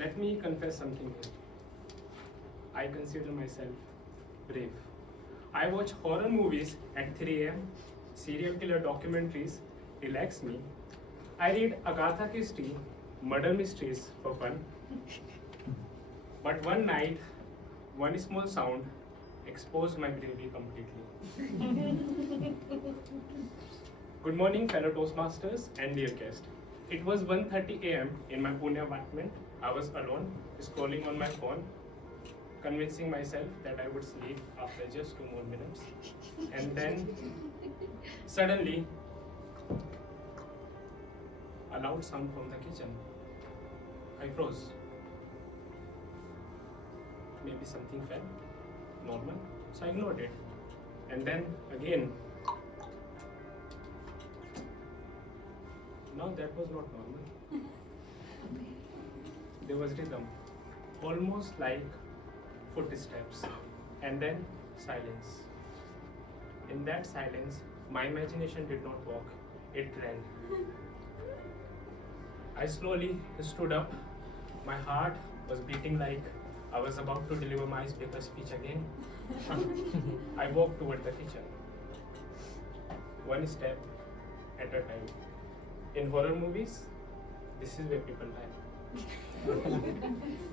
Let me confess something here. I consider myself brave. I watch horror movies at 3 a.m. Serial killer documentaries relax me. I read Agatha Christie murder mysteries for fun. But one night, one small sound exposed my bravery completely. Good morning, fellow Toastmasters and dear guest. It was 1:30 a.m. in my Pune apartment. I was alone, scrolling on my phone, convincing myself that I would sleep after just 2 more minutes. And then, suddenly, a loud sound from the kitchen. I froze. Maybe something fell. Normal. So I ignored it. And then again. Now that was not normal. There was rhythm. Almost like footsteps. And then silence. In that silence, my imagination did not walk. It ran. I slowly stood up. My heart was beating like I was about to deliver my icebreaker speech again. I walked toward the kitchen. One step at a time. In horror movies, this is where people die.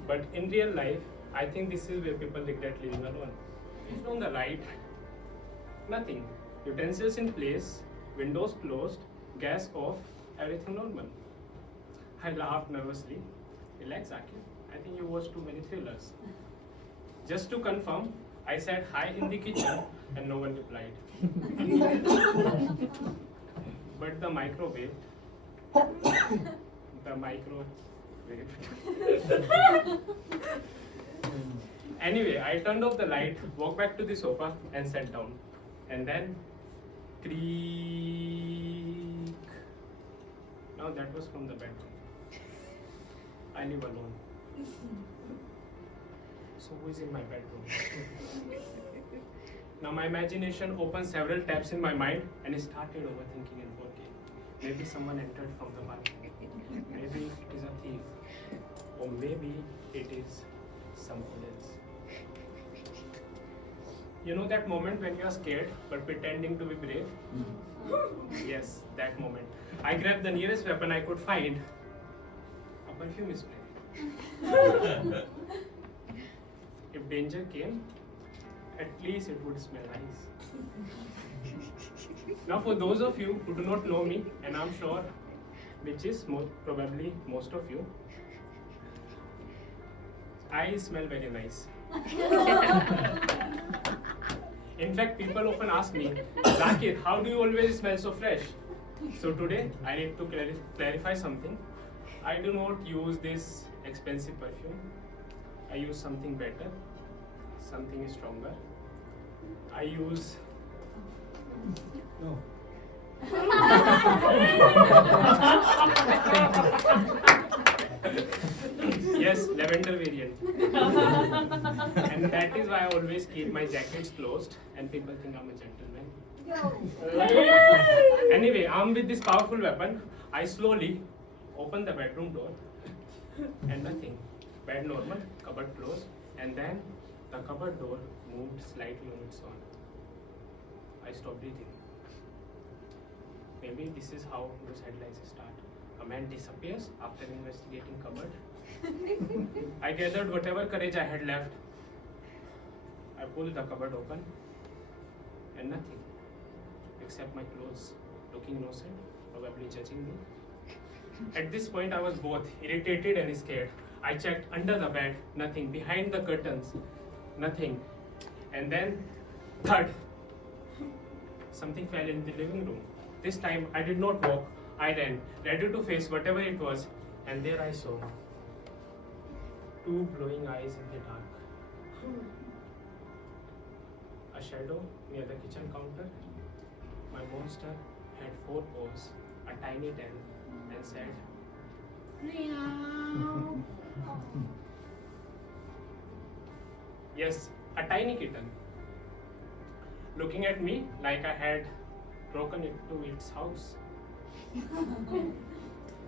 But in real life, I think this is where people regret living alone. Switched on the light, nothing. Utensils in place, windows closed, gas off, everything normal. I laughed nervously. Relax, Akil. I think you watched too many thrillers. Just to confirm, I said hi in the kitchen and no one replied. But the microwave. Anyway, I turned off the light, walked back to the sofa and sat down. And then, creak. Now that was from the bedroom. I live alone. So who is in my bedroom? Now my imagination opened several tabs in my mind and started overthinking in 4K. Maybe someone entered from the balcony. Maybe it is a thief. Or maybe it is someone else. You know that moment when you are scared but pretending to be brave? Yes, that moment. I grabbed the nearest weapon I could find. A perfume spray. If danger came, at least it would smell nice. Now for those of you who do not know me, and I'm sure which is probably most of you, I smell very nice. In fact, people often ask me, Zakir, how do you always smell so fresh? So today, I need to clarify something. I do not use this expensive perfume. I use something better, something stronger. I use... No. Yes, lavender variant. And that is why I always keep my jackets closed and people think I'm a gentleman. Anyway, armed with this powerful weapon, I slowly open the bedroom door and nothing. Bed normal, cupboard closed, and then the cupboard door moved slightly on its own. I stopped breathing. Maybe this is how those headlines start. A man disappears after investigating cupboard. I gathered whatever courage I had left. I pulled the cupboard open and nothing except my clothes, looking innocent, probably judging me. At this point, I was both irritated and scared. I checked under the bed, nothing. Behind the curtains, nothing. And then, third, something fell in the living room. This time, I did not walk. I ran, ready to face whatever it was. And there I saw two glowing eyes in the dark. A shadow near the kitchen counter. My monster had 4 paws, a tiny tail, and said, "Meow." Yes, a tiny kitten, looking at me like I had broken into its house.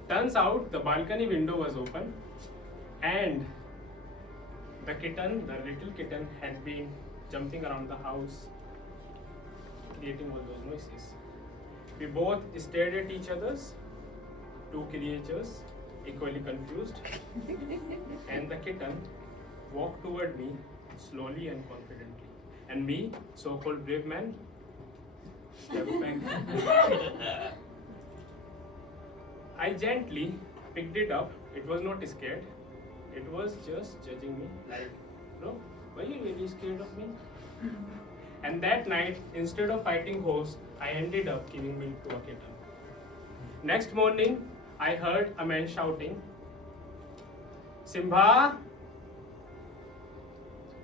Turns out the balcony window was open. And the little kitten had been jumping around the house, creating all those noises. We both stared at each other's, two creatures, equally confused. And the kitten walked toward me slowly and confidently. And me, so-called brave man, stepped back. I gently picked it up. It was not scared. It was just judging me like, bro, were you really scared of me? And that night, instead of fighting ghosts, I ended up giving milk to a kitten. Next morning, I heard a man shouting, Simba!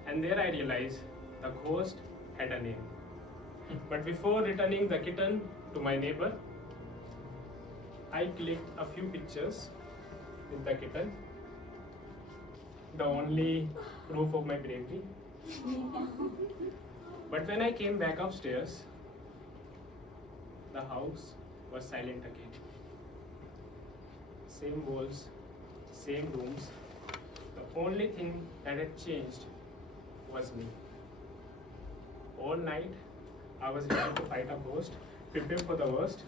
And there I realized the ghost had a name. But before returning the kitten to my neighbor, I clicked a few pictures with the kitten, the only proof of my bravery. But when I came back upstairs, the house was silent again. Same walls, same rooms. The only thing that had changed was me. All night, I was ready to fight a ghost, prepare for the worst,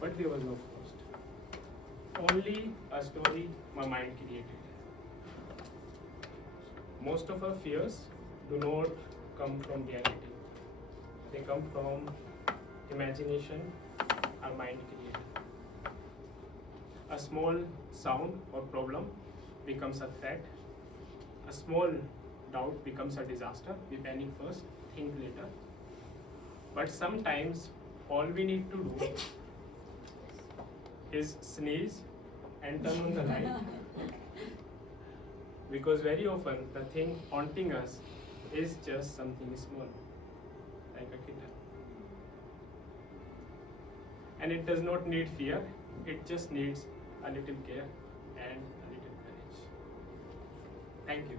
but there was no ghost. Only a story my mind created. Most of our fears do not come from reality. They come from imagination our mind created. A small sound or problem becomes a threat. A small doubt becomes a disaster. We panic first, think later. But sometimes all we need to do is sneeze and turn on the light. Because very often the thing haunting us is just something small, like a kitten. And it does not need fear, it just needs a little care and a little courage. Thank you.